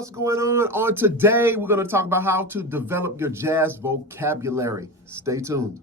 what's going on? On today, we're going to talk about how to develop your jazz vocabulary. Stay tuned.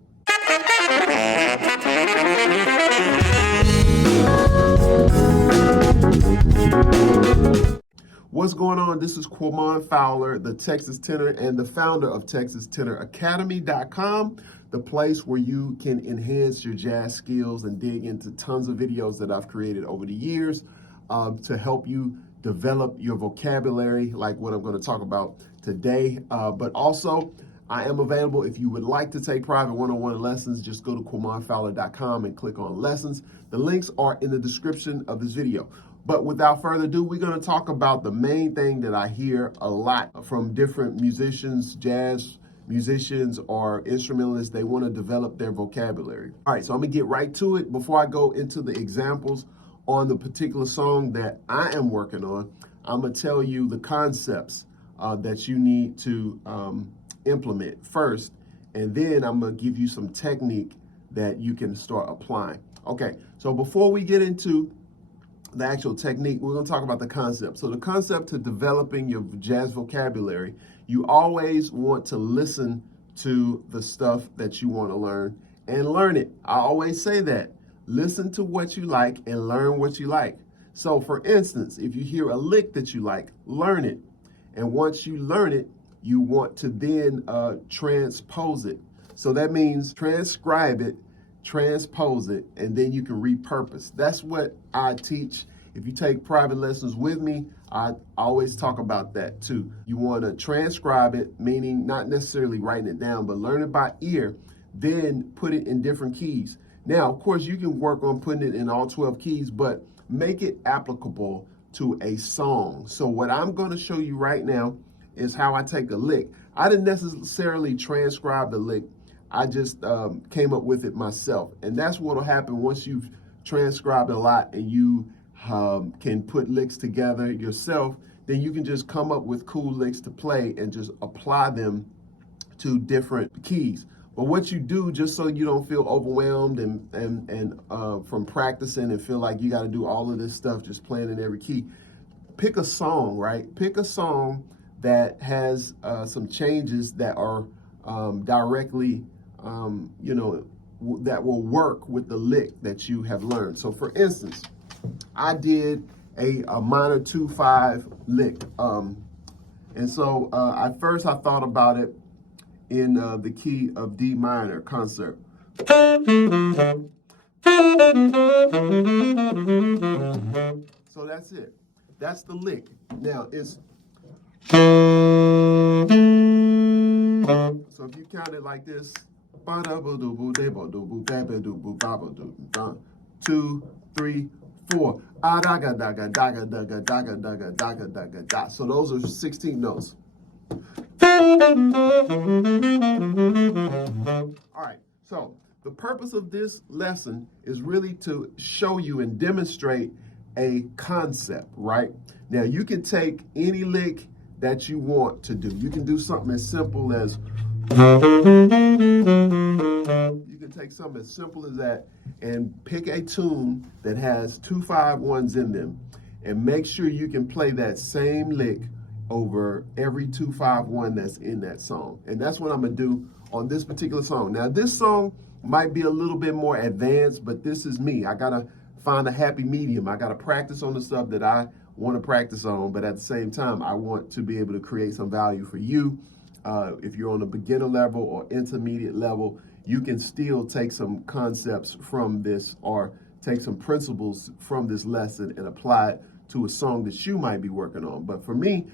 What's going on? This is Quamon Fowler, the Texas tenor and the founder of TexasTenorAcademy.com, the place where you can enhance your jazz skills and dig into tons of videos that I've created over the years to help you develop your vocabulary, like what I'm going to talk about today. But also, I am available if you would like to take private one-on-one lessons. Just go to QuamonFowler.com and click on lessons. The links are in the description of this video. But without further ado, we're going to talk about the main thing that I hear a lot from different musicians, jazz musicians or instrumentalists. They want to develop their vocabulary. All right, so I'm going to get right to it. Before I go into the examples on the particular song that I am working on, I'm going to tell you the concepts that you need to implement first, and then I'm going to give you some technique that you can start applying. Okay, so before we get into the actual technique, we're going to talk about the concept. So the concept to developing your jazz vocabulary, you always want to listen to the stuff that you want to learn and learn it. I always say that. Listen to what you like and learn what you like. So for instance, if you hear a lick that you like, learn it. And once you learn it, you want to then transpose it. So that means transcribe it, transpose it, and then you can repurpose. That's what I teach. If you take private lessons with me, I always talk about that too. You want to transcribe it, meaning not necessarily writing it down, but learn it by ear, then put it in different keys. Now, of course, you can work on putting it in all 12 keys, but make it applicable to a song. So what I'm going to show you right now is how I take a lick. I didn't necessarily transcribe the lick. I just came up with it myself. And that's what will happen once you've transcribed a lot and you can put licks together yourself. Then you can just come up with cool licks to play and just apply them to different keys. But what you do, just so you don't feel overwhelmed and from practicing and feel like you got to do all of this stuff just playing in every key, pick a song, right? Pick a song that has some changes that are directly, that will work with the lick that you have learned. So for instance, I did a minor 2-5 lick. And so at first I thought about it in the key of D minor concert. So that's it. That's the lick. Now it's so if you count it like this, 2, 3, 4. So those are 16 notes. All right, so the purpose of this lesson is really to show you and demonstrate a concept, right? Now, you can take any lick that you want to do. You can do something as simple as, that and pick a tune that has 2-5-1s in them and make sure you can play that same lick over every 2-5-1 that's in that song. And that's what I'm gonna do on this particular song. Now, this song might be a little bit more advanced, but this is me. I gotta find a happy medium. I gotta practice on the stuff that I wanna practice on, but at the same time, I want to be able to create some value for you. If you're on a beginner level or intermediate level, you can still take some concepts from this or take some principles from this lesson and apply it to a song that you might be working on. But for me,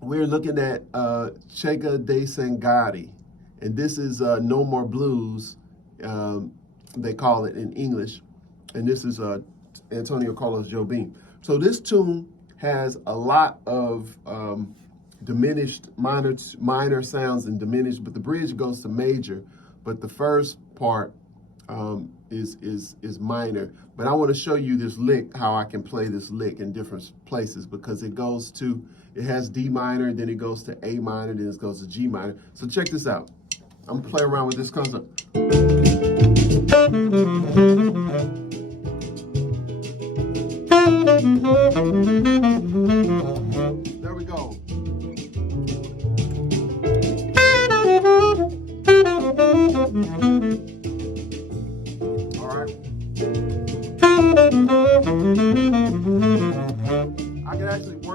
we're looking at Chega de Sangari, and this is No More Blues, they call it in English, and this is Antonio Carlos Jobim. So this tune has a lot of diminished minor sounds and diminished, but the bridge goes to major, but the first part is minor. But I want to show you this lick, how I can play this lick in different places, because it has D minor, then it goes to A minor, then it goes to G minor. So check this out. I'm gonna play around with this concept. There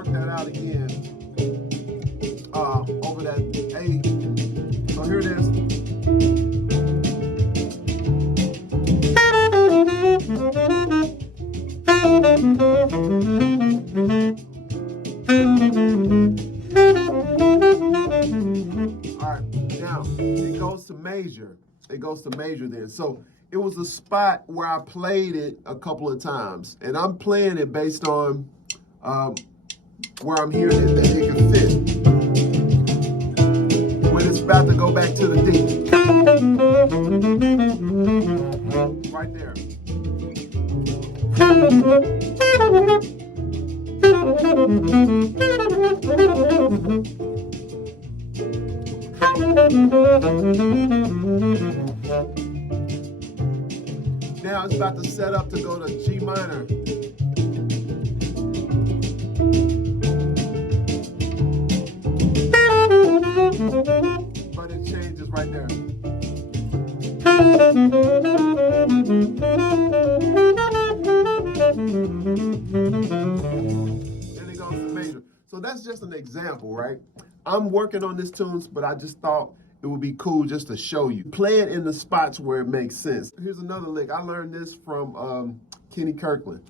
work that out again over that A. So here it is. All right, now it goes to major. It goes to major then. So it was a spot where I played it a couple of times, and I'm playing it based on where I'm hearing it that it can fit. When it's about to go back to the D. Right there. Now it's about to set up to go to G minor. But it changes right there. Then it goes to major. So that's just an example, right? I'm working on this tunes, but I just thought it would be cool just to show you. Play it in the spots where it makes sense. Here's another lick. I learned this from Kenny Kirkland.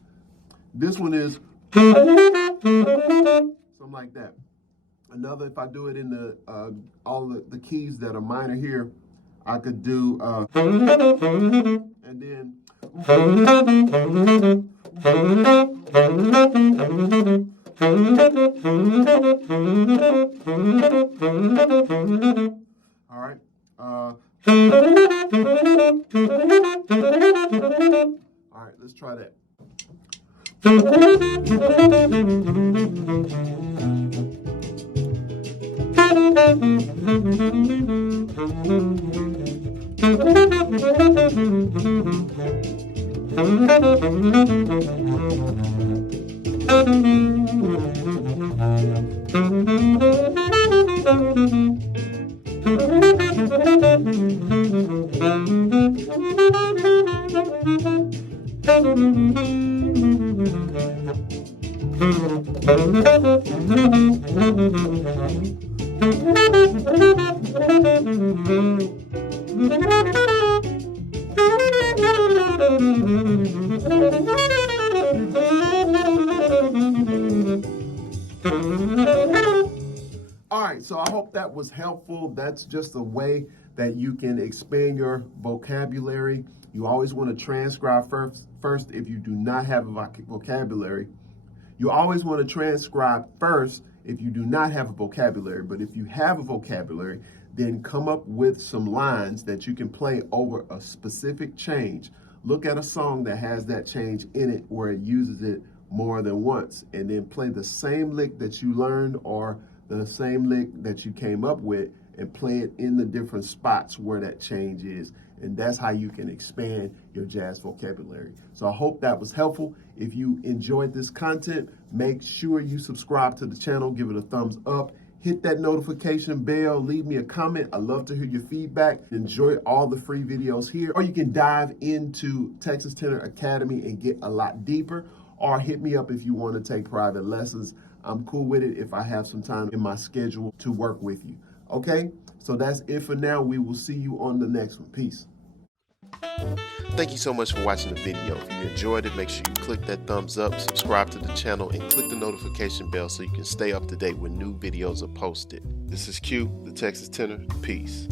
This one is something like that. Another, if I do it in the all the keys that are minor here, I could do and then all right. All right, let's try that. All right, so I hope that was helpful. That's just a way that you can expand your vocabulary. You always want to transcribe first if you do not have a vocabulary. You always want to transcribe first if you do not have a vocabulary. But if you have a vocabulary, then come up with some lines that you can play over a specific change. Look at a song that has that change in it where it uses it more than once, and then play the same lick that you learned or the same lick that you came up with and play it in the different spots where that change is. And that's how you can expand your jazz vocabulary. So I hope that was helpful. If you enjoyed this content, make sure you subscribe to the channel, give it a thumbs up, hit that notification bell, leave me a comment. I love to hear your feedback. Enjoy all the free videos here. Or you can dive into Texas Tenor Academy and get a lot deeper, or hit me up if you want to take private lessons. I'm cool with it if I have some time in my schedule to work with you. Okay, so that's it for now. We will see you on the next one. Peace. Thank you so much for watching the video. If you enjoyed it, make sure you click that thumbs up, subscribe to the channel, and click the notification bell so you can stay up to date when new videos are posted. This is Q, the Texas Tenor. Peace.